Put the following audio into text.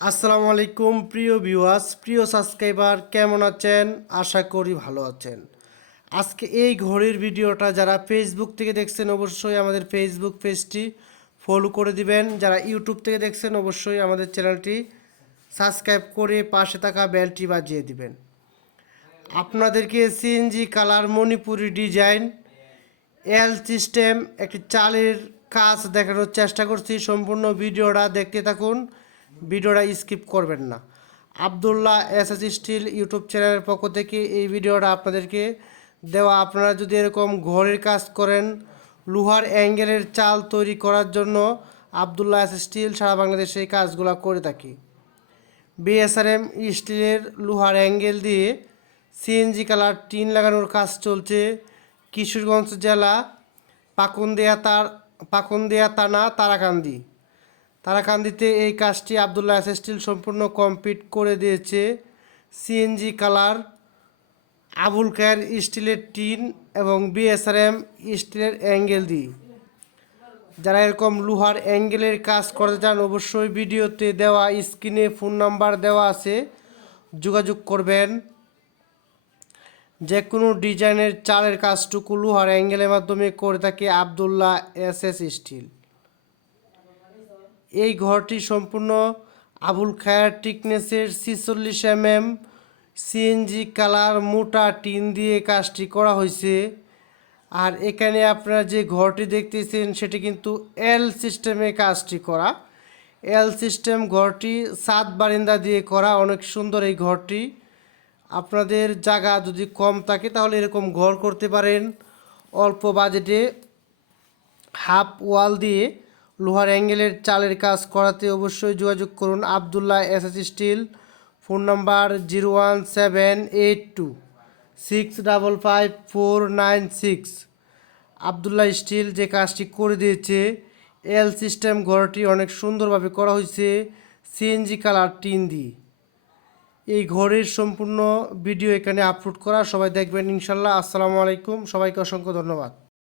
আসসালামু আলাইকুম প্রিয় ভিউয়ার্স, প্রিয় সাবস্ক্রাইবার, কেমন আছেন? আশা করি ভালো আছেন। আজকে এই ঘড়ির ভিডিওটা যারা ফেসবুক থেকে দেখছেন অবশ্যই আমাদের ফেসবুক পেজটি ফলো করে দিবেন। যারা ইউটিউব থেকে দেখছেন অবশ্যই আমাদের চ্যানেলটি সাবস্ক্রাইব করে পাশে থাকা বেলটি বাজিয়ে দিবেন। আপনাদেরকে সিএনজি কালার মণিপুরি ডিজাইন এল সিস্টেম একটি চালের কাজ দেখানোর চেষ্টা করছি। সম্পূর্ণ ভিডিওটা দেখতে থাকুন, ভিডিওটা স্কিপ করবেন না। আবদুল্লাহ এসএস স্টিল ইউটিউব চ্যানেলের পক্ষ থেকে এই ভিডিওটা আপনাদেরকে দেওয়া। আপনারা যদি এরকম ঘরের কাজ করেন, লোহার অ্যাঙ্গেলের চাল তৈরি করার জন্য আবদুল্লাহ এসএস স্টিল সারা বাংলাদেশে এই কাজগুলো করে থাকি। বিএসআরএম স্টিলের লোহার অ্যাঙ্গেল দিয়ে সিএনজি কালার টিন লাগানোর কাজ চলছে কিশোরগঞ্জ জেলা পাকুন্দিয়া থানা তারাকান্দিতে এই কাজটি আবদুল্লাহ এসএস স্টিল সম্পূর্ণ কমপ্লিট করে দিয়েছে। সিএনজি কালার আবুল খায়ের স্টিলের টিন এবং বিএসআরএম স্টিলের অ্যাঙ্গেল দিয়ে। যারা এরকম লোহার অ্যাঙ্গেলের কাজ করতে চান অবশ্যই ভিডিওতে দেওয়া স্ক্রিনে ফোন নাম্বার দেওয়া আছে, যোগাযোগ করবেন। যে কোনো ডিজাইনের চালের কাজটুকু লোহার অ্যাঙ্গেলের মাধ্যমে করে থাকে আবদুল্লাহ এসএস স্টিল। এই ঘরটি সম্পূর্ণ আবুল খায়ের টিকনেসের 46 সিএনজি কালার মোটা টিন দিয়ে কাজটি করা হয়েছে। আর এখানে আপনারা যে ঘরটি দেখতেছেন সেটি কিন্তু এল সিস্টেমে কাজটি করা। এল সিস্টেম ঘরটি 7 বারিন্দা দিয়ে করা, অনেক সুন্দর এই ঘরটি। আপনাদের জায়গা যদি কম থাকে তাহলে এরকম ঘর করতে পারেন। অল্প বাজেটে হাফ ওয়াল দিয়ে লোহার অ্যাঙ্গেলের চালের কাজ করাতে অবশ্যই যোগাযোগ করুন Abdullah SS steel. Phone number 01782655496। Abdullah steel যে কাজটি করে দিয়েছে এল সিস্টেম ঘরটি অনেক সুন্দরভাবে করা হয়েছে সিএনজি কালার টিন দিয়ে। এই ঘরের সম্পূর্ণ ভিডিও এখানে আপলোড করা, সবাই দেখবেন ইনশাল্লাহ। আসসালামু আলাইকুম, সবাইকে অসংখ্য ধন্যবাদ।